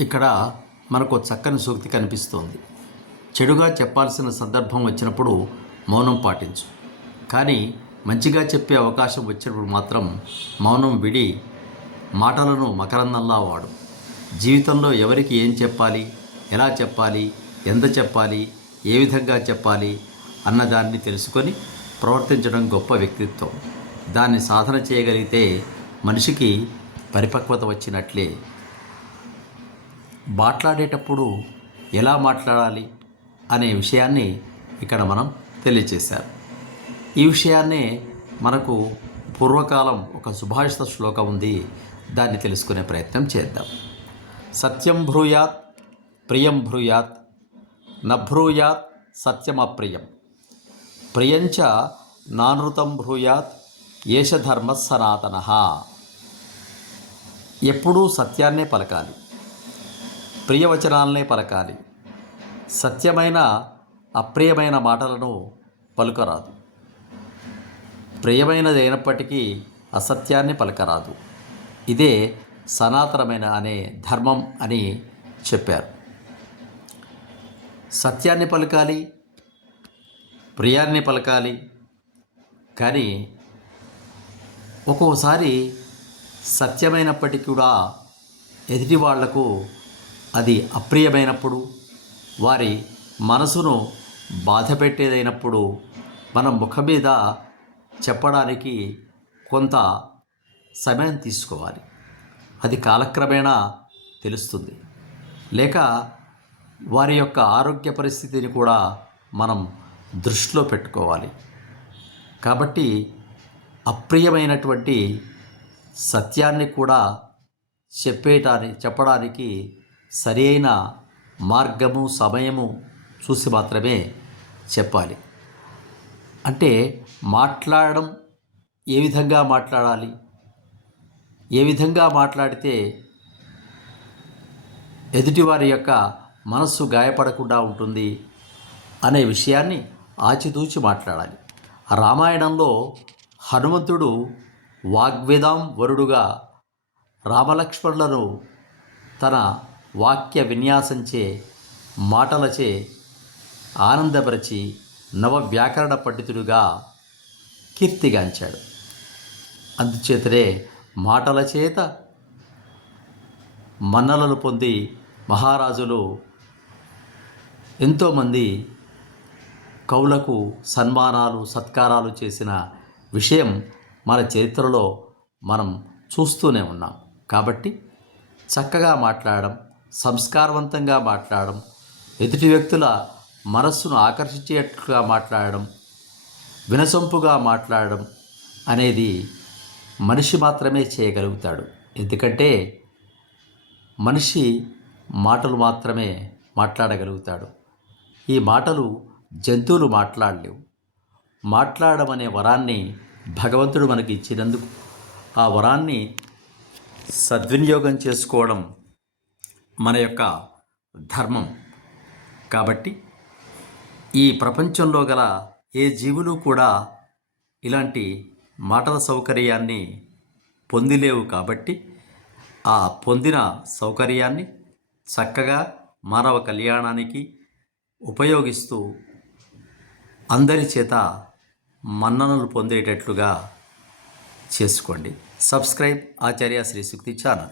ఇక్కడ మనకు చక్కని సూక్తి కనిపిస్తోంది. చెడుగా చెప్పాల్సిన సందర్భం వచ్చినప్పుడు మౌనం పాటించు. కానీ మంచిగా చెప్పే అవకాశం వచ్చినప్పుడు మాత్రం మౌనం విడి మాటలను మకరందంలా వాడు. జీవితంలో ఎవరికి ఏం చెప్పాలి ఎలా చెప్పాలి ఎంత చెప్పాలి ఏ విధంగా చెప్పాలి అన్నదాన్ని తెలుసుకొని ప్రవర్తించడం గొప్ప వ్యక్తిత్వం. దాన్ని సాధన చేయగలిగితే మనిషికి పరిపక్వత వచ్చినట్లే మాట్లాడేటప్పుడు ఎలా మాట్లాడాలి అనే విషయాన్ని ఇక్కడ మనం తెలియచేశారు. ఈ విషయాన్నే మనకు పూర్వకాలం ఒక సుభాషిత శ్లోకం ఉంది. దాన్ని తెలుసుకునే ప్రయత్నం చేద్దాం. సత్యం భ్రూయాత్ ప్రియం భ్రూయాత్ నభ్రూయాత్ సత్యం అప్రియం. ప్రియంచ నానృతం భ్రూయాత్ ఏష ధర్మ సనాతన. ఎప్పుడూ సత్యాన్నే పలకాలి. ప్రియవచనాలనే పలకాలి. సత్యమైన అప్రియమైన మాటలను పలుకరాదు. ప్రియమైనది అయినప్పటికీ అసత్యాన్ని పలకరాదు. ఇదే సనాతనమైన అనే ధర్మం అని చెప్పారు. సత్యాన్ని పలకాలి ప్రియాన్ని పలకాలి కానీ ఒక్కోసారి సత్యమైనప్పటికీ కూడా ఎదుటి వాళ్ళకు అది అప్రియమైనప్పుడు వారి మనసును బాధ పెట్టేదైనప్పుడు మన ముఖం మీద చెప్పడానికి కొంత సమయం తీసుకోవాలి. అది కాలక్రమేణా తెలుస్తుంది. లేక వారి యొక్క ఆరోగ్య పరిస్థితిని కూడా మనం దృష్టిలో పెట్టుకోవాలి. కాబట్టి అప్రియమైనటువంటి సత్యాన్ని కూడా చెప్పేటాని చెప్పడానికి సరైన మార్గము సమయము చూసి మాత్రమే చెప్పాలి. అంటే మాట్లాడడం ఏ విధంగా మాట్లాడాలి? ఏ విధంగా మాట్లాడితే ఎదుటివారి యొక్క మనస్సు గాయపడకుండా ఉంటుంది అనే విషయాన్ని ఆచితూచి మాట్లాడాలి. రామాయణంలో హనుమంతుడు వాగ్వేదాం వరుడుగా రామలక్ష్మణులను తన వాక్య విన్యాసంచే మాటలచే ఆనందపరిచి నవ వ్యాకరణ పండితుడుగా కీర్తిగాంచాడు అందుచేతనే మాటల చేత మన్నలను పొంది మహారాజులు ఎంతోమంది కవులకు సన్మానాలు సత్కారాలు చేసిన విషయం మన చరిత్రలో మనం చూస్తూనే ఉన్నాం. కాబట్టి చక్కగా మాట్లాడడం సంస్కారవంతంగా మాట్లాడడం ఎదుటి వ్యక్తుల మనస్సును ఆకర్షించేట్లుగా మాట్లాడడం వినసొంపుగా మాట్లాడడం అనేది మనిషి మాత్రమే చేయగలుగుతాడు. ఎందుకంటే మనిషి మాటలు మాత్రమే మాట్లాడగలుగుతాడు. ఈ మాటలు జంతువులు మాట్లాడలేవు. మాట్లాడడం అనే వరాన్ని భగవంతుడు మనకి ఇచ్చినందుకు ఆ వరాన్ని సద్వినియోగం చేసుకోవడం మన యొక్క ధర్మం. కాబట్టి ఈ ప్రపంచంలో గల ఏ జీవులు కూడా ఇలాంటి మాటల సౌకర్యాన్ని పొందిలేవు కాబట్టి ఆ పొందిన సౌకర్యాన్ని చక్కగా మానవ కళ్యాణానికి ఉపయోగిస్తూ అందరి చేత మన్ననలు పొందేటట్లుగా చేసుకోండి. Subscribe Acharya Srishakti channel.